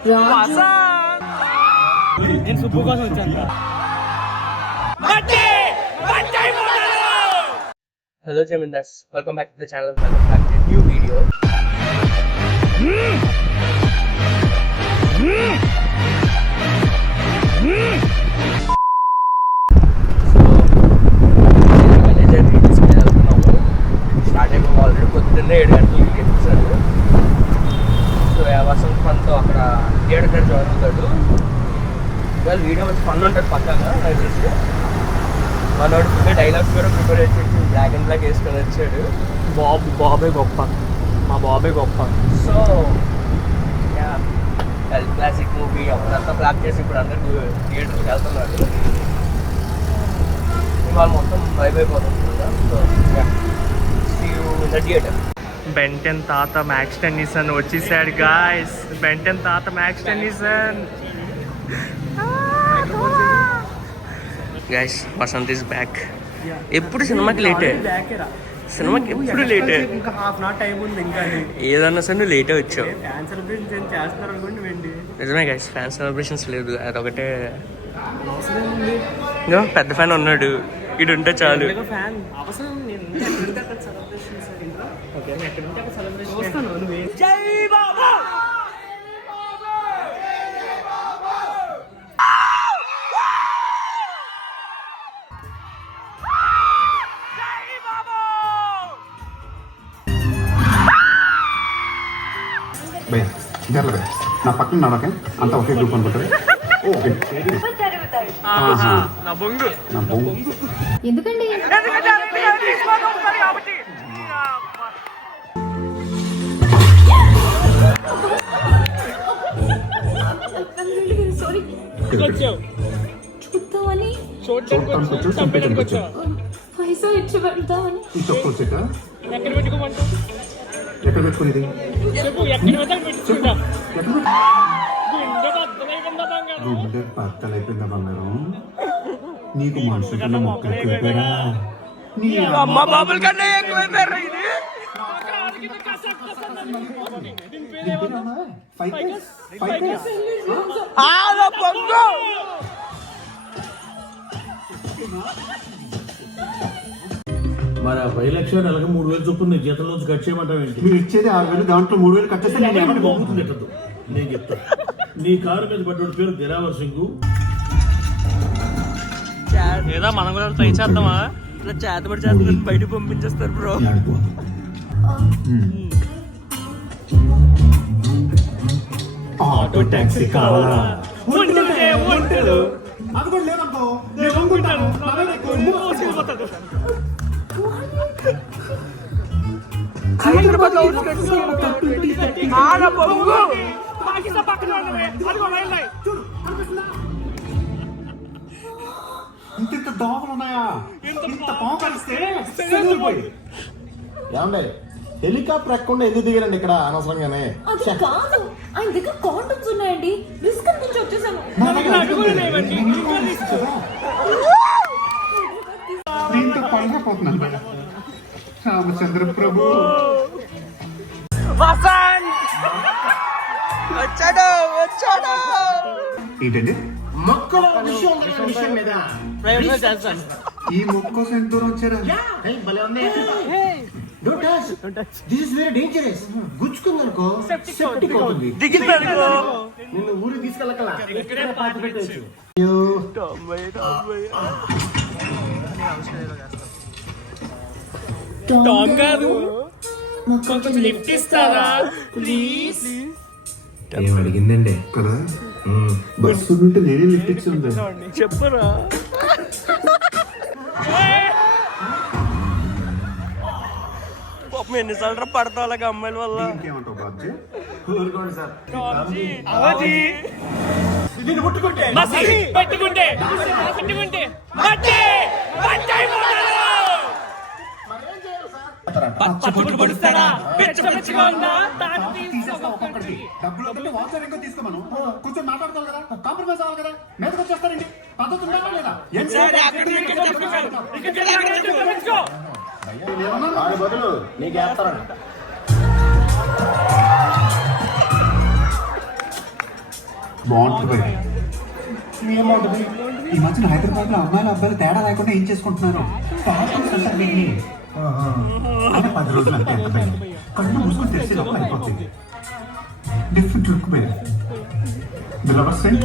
నేను సుబ్బు కోసం వచ్చాను. Hello Gemindars, welcome back to the channel. Welcome back to a new video. Start అయిపోయి already పొద్దున్నే 7 గంటలకి ఎపిసోడ్. సో వసంత్ మనతో అక్కడ థియేటర్ చదువుతాడు. ఇవాళ వీడియో వచ్చి ఫన్ ఉంటుంది పక్కగా నాకు తెలిసి. మనోడు ఫుల్ డైలాగ్స్ కూడా ప్రిపేర్ చేసి బ్లాక్ అండ్ బ్లాక్ వేసుకొని వచ్చాడు. బాబే గొప్ప, మా బాబే గొప్ప. సో క్లాసిక్ మూవీ అప్పుడంతా బ్లాక్ చేసి ఇప్పుడు అందరూ థియేటర్కి వెళ్తున్నాడు. ఇవాళ మొత్తం వైబ్ అయిపోతుంది కదా. So see you in the theatre. Ben Ten తాత మ్యాక్స్ టెన్నిసన్ వచ్చేసాడు గాయస్. బెంటెన్ తాత Max Tennyson. Guys Vasanth is back. ఎప్పుడు సినిమాకి లేటే, సినిమాకి ఎప్పుడు లేటే. ఇంకా హాఫ్ అన్ అవర్ టైం ఉంది. ఇంకా ఏదన్నా సరే నువ్వు లేటే వచ్చావు. ఫ్యాన్ సెలబ్రేషన్ చేస్తున్నారు అనుకోండి. వెండి నిజమే గైస్, ఫ్యాన్ సెలబ్రేషన్స్ లేదు, అదొకటే. అవసరం ఉంది. ఇంకా పెద్ద ఫ్యాన్ ఉన్నాడు, ఇటు ఉంటే చాలు. ఫ్యాన్ అవసరం. నేను ఎక్కడితే అక్కడ సెలబ్రేషన్ ఓకే, నేను ఎక్కడితే అక్కడ సెలబ్రేషన్ చేస్తాను. నువ్వు జై బాబా. భయ జరలే భయ, నా పక్కన నాకే అంతా ఒకే గ్రూప్ అనుకుంటారు. నా బొంగు ఎందుకండి చూద్దామని చూడటానికి వచ్చాడు, చంపేయడానికి వచ్చాడు. పైసా ఇచ్చి పెడతామని. ఈ తక్కువ వచ్చాక ఎక్కడ పెట్టుకోమంటావు? ఎక్కడ పెట్టుకునేది? చెప్పు, ఎక్కడ పెట్టుకుంటా? గుండె పక్కలైపోయిందా బంగారం? నీకు మనుషుల కన్నా మొక్కలు ఎక్కువైపోయారా? నీ అమ్మ బాబుల కన్నా ఎక్కువైపోయారు. ఇది మరి 10 లక్షలు నెలకు 3,000 చొప్పున నీ జీతంలోంచి కట్ చేయమంటావు ఏంటి? మీరు ఇచ్చేది 6,000, దాంట్లో 3,000 కట్ చేస్తే నేను ఏమని బాగుంటుంది ఎట్టదు. నేను చెప్తా, నీ కారు మీద పడ్డోడి పేరు దిరావర్ సింగ్. ఏదో మనం కూడా ట్రై చేద్దామా? ఇట్లా చేతబడి చేత బయటకు పంపించేస్తారు బ్రో. ఆటో టాక్సీ కావాలా? అది కూడా లేదనుకో, నేను కొనుక్కుంటాను. ఇంత దోమలు ఉన్నాయా? ఇంత పాము కలిస్తే ఏమండే హెలికాప్టర్ ఎక్కకుండా ఎందుకు దిగారండి ఇక్కడ అనవసరంగానే? అది కాదు, ఆయన దగ్గర కాండమ్స్ ఉన్నాయండి. రిస్క్ నుంచి వచ్చేసాము. దీంతో పైపోతున్నాను భయ. రామచంద్ర ప్రభు వచ్చాడు వచ్చాడు. ఏంటండి మొక్కల విషయం మీద చేస్తాను. ఈ మొక్క కోసం ఎంత దూరం వచ్చారా? భలే ఉంది. Don't touch. This is very dangerous. గుచ్చుకుందనుకో సెప్టిక్ అవుతుంది. నిన్ను ఊరికి తీసుకెళ్ళకలా, ఇక్కడే పాతి పెట్టచ్చు. టామ్ కాదు, కొంచెం లిఫ్ట్ ఇస్తారా ప్లీజ్? ఏం అడిగిందండి కదా? బస్సు ఉంటే నేనే లిఫ్ట్ ఇచ్చి ఉంది. చెప్పరా? ఎన్నిసార్లు పడతావు అలాగే అమ్మాయిల వల్ల. ఇంకేమంటావు బాబ్జీ? ఊరుకోండి సార్. దీన్ని ముట్టుకుంటే పెట్టుకుంటే పెట్టుకుంటే పచ్చుపుట్లు పడుస్తాడా? పిచ్చగా ఉందా? డబ్బులు వద్దంటే వాచర్ ఇంకో తీసుకోమను. కొంచెం మాట్లాడతావు కదా, కాంప్రమైజ్ అవ్వాలి కదా. మీదకి వచ్చేస్తారండి. పద్ధతి ఉందా లేదా? వాడి బదులు నీకు వేస్తారండి. బాగుంటుంది భయ్. ఏమవుతుంది ఈ మధ్యన హైదరాబాద్ లో అమ్మాయిలు అబ్బాయిలు తేడా లేకుండా ఏం చేసుకుంటున్నారు ఫ్యాషన్స్ అంటారు దీన్ని. అంటే 10 రోజులు అంటే ఎంత భయం, కళ్ళు మూసుకొని తెరిచే లోపల అయిపోతుంది. డిఫరెంట్ లుక్ భయ్. దిలవర్ సింగ్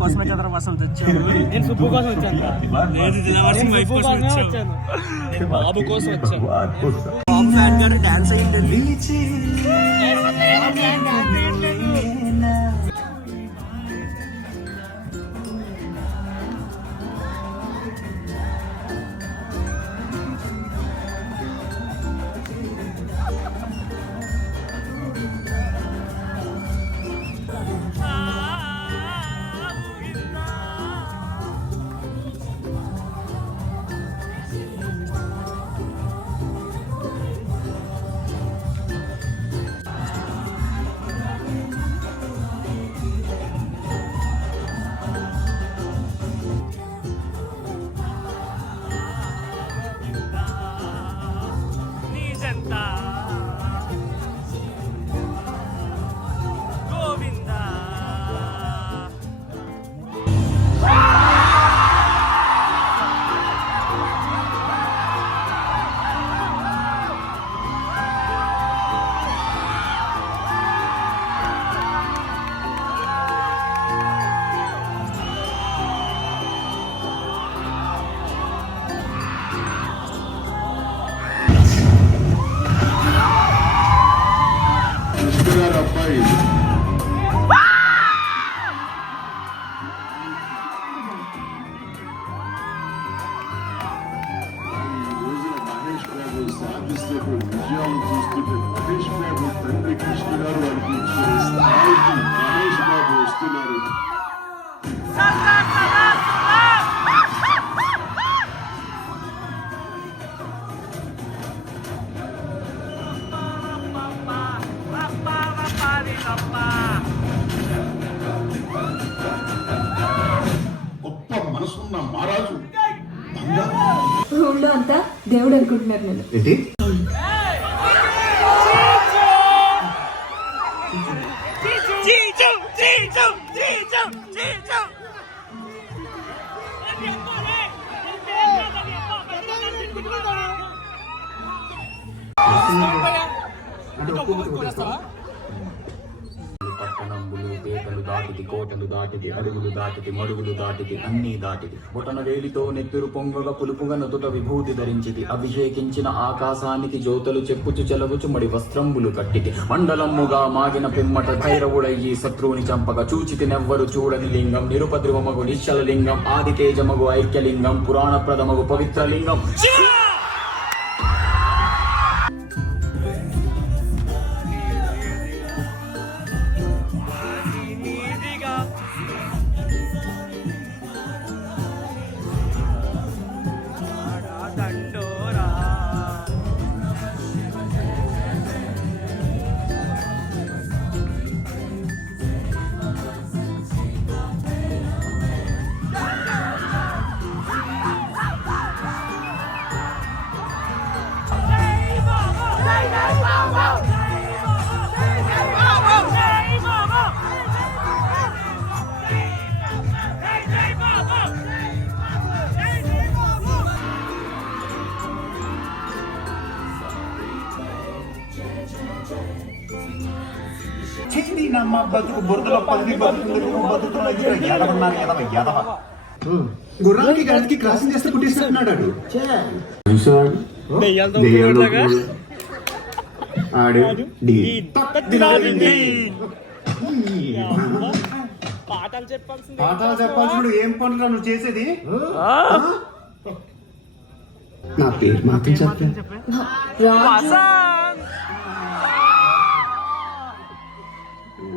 కోసమే చంద్ర అసలు తెచ్చాను. నేను సుబ్బు కోసం వచ్చాను. లేదు దిలవర్ సింగ్ వైఫ్ కోసం వచ్చాను. బాబు కోసం వచ్చాను. బాబు ఫ్యాన్ గారు డాన్స్ అయ్యిందండి. విజయాలు చూస్తుంటే మహేష్ బాబు తండ్రి కృష్ణ గారు అనిపించే స్థాయికి మహేష్ బాబు వస్తున్నారు. గొప్ప మనసున్న మహారాజు ఊళ్ళో అంతా దేవుడు అనుకుంటున్నారు నేను. ఏంటి పట్టణంబులు పేటలు దాటిది, కోటలు దాటిది, అడుగులు దాటిది, మడుగులు దాటిది, అన్నీ దాటిది. బొటన వేలితో నెత్తురు పొంగగా పులుపుగా నదుట విభూతి ధరించిది. అభిషేకించిన ఆకాశానికి జ్యోతులు చెప్పుచు చెలగుచు మడి వస్త్రంబులు కట్టిది. మండలమ్ముగా మాగిన పిమ్మట భైరవుడయ్యి శత్రువుని చంపగా చూచితి నెవ్వరు చూడని లింగం. నిరుపద్రవమగు నిశ్చల లింగం, ఆది తేజమగు ఐక్యలింగం, పురాణ ప్రథమగు పవిత్ర లింగం. నమ్మ బతుకు బురదలో పది బతుకుతున్నారు ఎదవ గుర్రానికి గడికి క్రాసింగ్ చేస్తే పుట్టిస్తున్నాడు ఆడు పాఠాలు చెప్పాల్సింది. చెప్పాల్సిన ఏం పనులు నువ్వు చేసేది? నా పేరు మాత్రం చెప్పే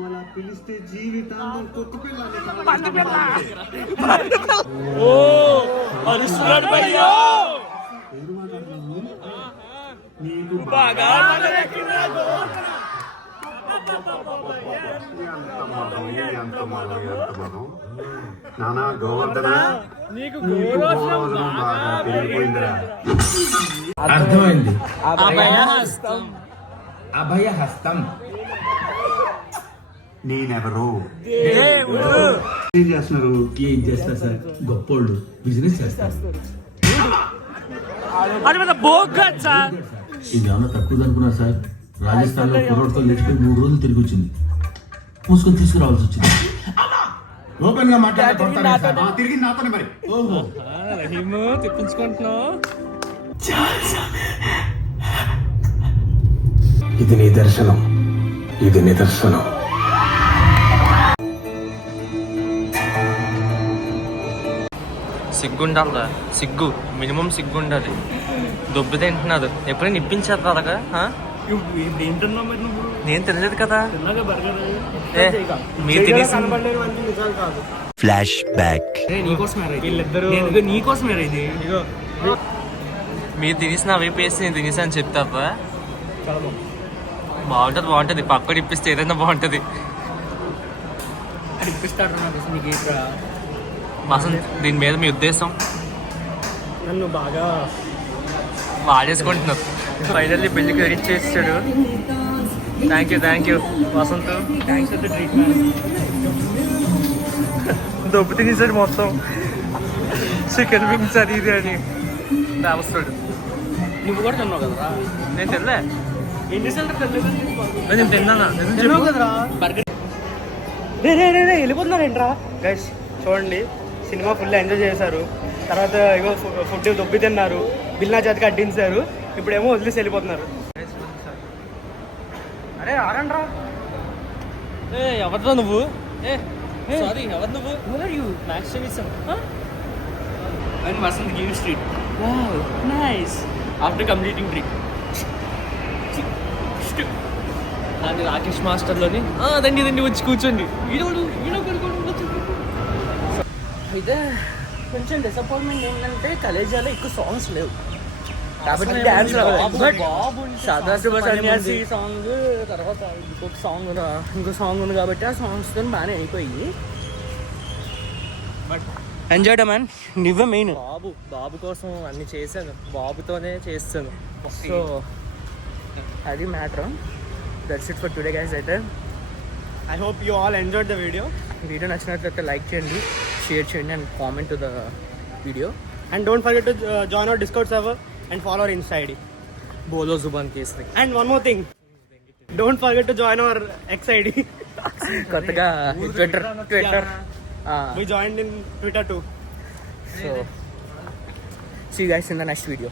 అలా పిలిస్తే జీవితాంతం కొత్త నీకు బాగా ఎంత మగం నానా గోవర్ధన నీకు గోరోజనం బాగా పెరిగిపోయిందిరా. అర్థమైంది. అభయహస్తం. నేనెవరు? ఏం చేస్తున్నారు? ఏం చేస్తారు సార్? గొప్పోళ్ళు బిజినెస్ చేస్తారు. అది మన బోగట్ సార్. ఇది ఏమన్నా తక్కువ అనుకున్నా సార్? రాజస్థాన్ లో కుర్రోడ్తో లేచిపోయి 3 రోజులు తిరిగి వచ్చింది. మూసుకొని తీసుకురావాల్సి వచ్చింది. ఓపెన్ గా మాట్లాడుకుంటారు. తిరిగి నాతోనే మరి. ఓహో, రహీము తెప్పించుకుంటున్నావు. ఇది నిదర్శనం, ఇది నిదర్శనం. సిగ్గుండాలి, సిగ్గు మినిమం సిగ్గు ఉండాలి. దొబ్బి తింటున్నారు, ఎప్పుడైనా ఇప్పించేస్తారా? ఏంటన్నా మరి నువ్వు? నేను తినలేదు కదా. తిన్నాక బర్గర్ మీరు తినేసి ఫ్లాష్ బ్యాక్. వీళ్ళిద్దరు నీకోసమే ఇది. ఇగో మీరు తినేసిన అవి పేసి నేను తినేసి అని చెప్తావా? బాగుంటుంది. పక్కన ఇప్పిస్తే ఏదైనా బాగుంటుంది. ఇప్పిస్తాడు నాకు అసలు నీకు ఇక్కడ. వసంత్, దీని మీద మీ ఉద్దేశం? నన్ను బాగా వాడేసుకుంటున్నారు. ఫైనల్లీ బిల్లు క్రెడిట్ చేస్తాడు. Thank you Vasanth. Thanks for the treatment. దొబ్బు తినేసాడు మొత్తం. చికెన్ వింగ్స్ అది ఇది అని రావస్తాడు. నువ్వు కూడా తిన్నావు కదరా? నేను తినలే. ఎన్నిసార్లు తినలేదు? నేను తిన్నానా? తిన్నావు కదరా బర్గర్. రే వెళ్ళిపోతున్నారేంట్రా గైస్? చూడండి, సినిమా ఫుల్ ఎంజాయ్ చేశారు. తర్వాత ఇగో ఫుడ్ దొబ్బి తిన్నారు, బిల్నా చేతికి అడ్డించారు. ఇప్పుడేమో వదిలేసి వెళ్ళిపోతున్నారు. అరే ఆగండ్రా. ఎవరిరా నువ్వు? సారీ, ఎవరు నువ్వు? Max and Vasanth give street. Wow, nice. After completing trick. అది రాకేష్ మాస్టర్లోని దండి వచ్చి కూర్చోండి. అయితే కొంచెం డిసప్పాయింట్మెంట్ ఏంటంటే కలేజాలో ఎక్కువ సాంగ్స్ లేవు కాబట్టి డ్యాన్స్ సదాశివ సన్యాసి సాంగ్, తర్వాత ఇంకో సాంగ్ ఉంది కాబట్టి ఆ సాంగ్స్తో బాగానే అయిపోయి. But enjoy man. నువ్వే మెయిన్. బాబు కోసం అన్ని చేశాను, బాబుతోనే చేస్తాను. సో అది matter. That's it for today guys. అయితే I hope you all enjoyed the video నచ్చినట్లయితే లైక్ చేయండి, షేర్ చేయండి and comment to the video. And don't forget to join our Discord server and follow our insta ID Bolo Zubaan Kesari. And one more thing, don't forget to join our X ID. కొత్తగా Twitter we joined in Twitter too. So see you guys in the next video.